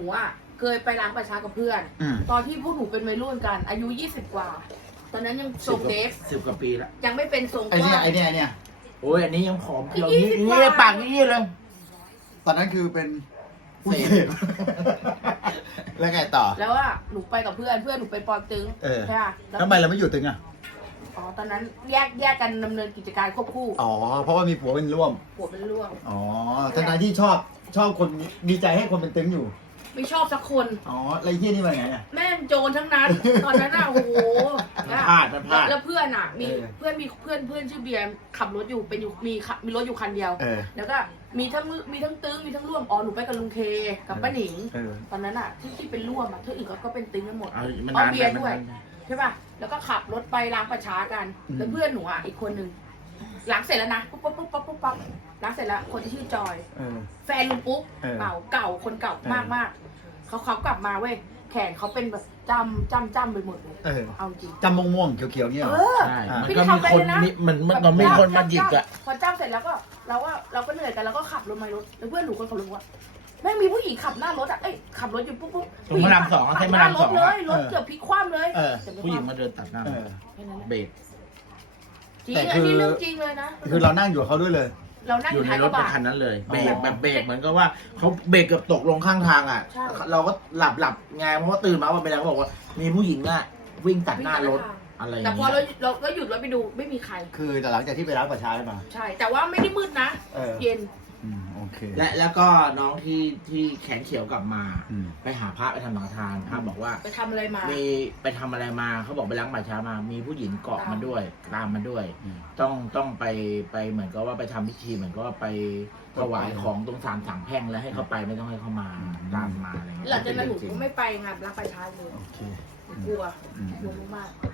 หนูอะเคยไปล้างประชากับเพื่อน อืมตอนที่พวกหนูเป็นวัยรุ่นกัน อายุ 20 กว่า ตอนนั้นยังทรงเดฟสิบกว่าปีแล้วยังไม่เป็นทรงไอกเนี่ยว้างไอเนี่ยไอเนี่ย โอ้ยอันนี้ยังผอมเพียวยี่นี่สิบนี่กว่าปากนี่เลย ตอนนั้นคือเป็นผู้เสพแล้วไงต่อ แล้วอะหนูไปกับเพื่อนเพื่อนหนูเป็นปอตึงเออ ใช่ป่ะแล้วทำไมเราไม่อยู่ตึงอะ อ๋อตอนนั้นแยกแยกกันดำเนินกิจการควบคู่อ๋อ เพราะว่ามีผัวเป็นร่วมผัวเป็นร่วง อ๋อทั้งนั้นที่ชอบชอบคนดีใจให้คนเป็นตึงอยู่ ไม่ชอบสักคน อ๋อแล้วไอ้เฮียนี่มาไงอะ แม่งโจรทั้งนั้น ตอนนั้นอะโอ้โหมันพลาดมันพลาดแล้วเพื่อนอะ มีเออ เพื่อนมีเพื่อนเพื่อนชื่อเบียร์ขับรถอยู่เป็นอยู่มีขับมีรถอยู่คันเดียว เออ แล้วก็มีทั้งมือมีทั้งตึงมีทั้งร่วมอ๋อหนูไปกับลุงเคกับป้าหนิง เออตอนนั้นอะที่ที่เป็นร่วมอะที่อื่นก็ก็เป็นตึงกันหมด เอามันเอานานเบีไปยร์มันด้วยนานไปใช่ป่ะ แล้วก็ขับรถไปล้างประชากัน อืม แล้วเพื่อนหนูอะอีกคนนึงล้างเสร็จแล้วนะปุ๊บปุ๊บปุ๊บปุ๊บปุ๊บปุ๊บล้างเสร็จแล้วคนที่ชื่อจอย เออ แฟนลุงปุ๊กเออเก่าเก่าคนเก่าเออมากมาก เขาเขากลับมาเว้ยแขนเขาเป็นแบบจำจำจำไปหมดเลยเออเอาจริงจำม่วงม่วงๆเขียวๆเนี่ยเหรเออ อ ใช่อ่ามัมันพี่ก็ทำมีไปคนเลยนะมีมันมันมันมีคนมาหยิกอะ พอจ้ำเสร็จแล้วก็เราก็เราก็เหนื่อยกันแล้วก็ขับรถมารถแล้วเพื่อนหนูคนขับรถบอกว่าแม่งมีผู้หญิงขับหน้ารถอะเอ้ยขับรถอยู่ปุ๊บปุ๊บตรงพระรามสองอะขัใช่บพหระน้ารามรสถองเลอะยรถเกือบพลิกคว่ำเลยเออแต่ไผู้หญิงมาเดินตัดหน้าเออ แค่นั้นแหละเบรกจริงแต่อันนี้คือ เรื่องจริงเลยนะคือเรานั่งอยู่กับเขาด้วยเลย เรานั่งออยู่ยู่ในท้ายกรระถเป็นบะ คันนั้นเลยเบรกอ๋อแบบเบรกเหมือนกับว่าเขาเบรกเกือบตกลงข้างทางอะ ใช่ เราก็หลับหลับไงเพราะว่าตื่นมาวันไปแล้วบอกว่า มีผู้หญิงอะวิ่งตัดหน้ารถอะไรอย่างแต่พอเงี้ย เราเราก็หยุดรถไปดูไม่มีใคร คือแต่หลังจากที่ไปร้านประชาได้มา ใช่ แต่ว่าไม่ได้มืดนะ เออ เย็น อืมโอเคและแล้วก็น้องที่ที่แขนเขียวกลับมา อืม ไปหาพระไปทำสังฆทานพระบอกว่า ไปทำอะไรมา มีไปทำอะไรมาเขาบอกไปล้างป่าช้ามา มีผู้หญิงเกาะมาด้วยตามมาด้วย อืม ต้องต้องไปไปเหมือนกับว่าไปทำพิธีเหมือนกับว่าไปถวายของตรงศาลสามแพร่งแล้วให้เขาไปไม่ต้องให้เขามาอืม ตามมาอะไรเงี้ยหลังจากนั้นหนูก็ไม่ไปงานรับประชาเลยโอเคหนูกลัวอืม กลัวมากๆ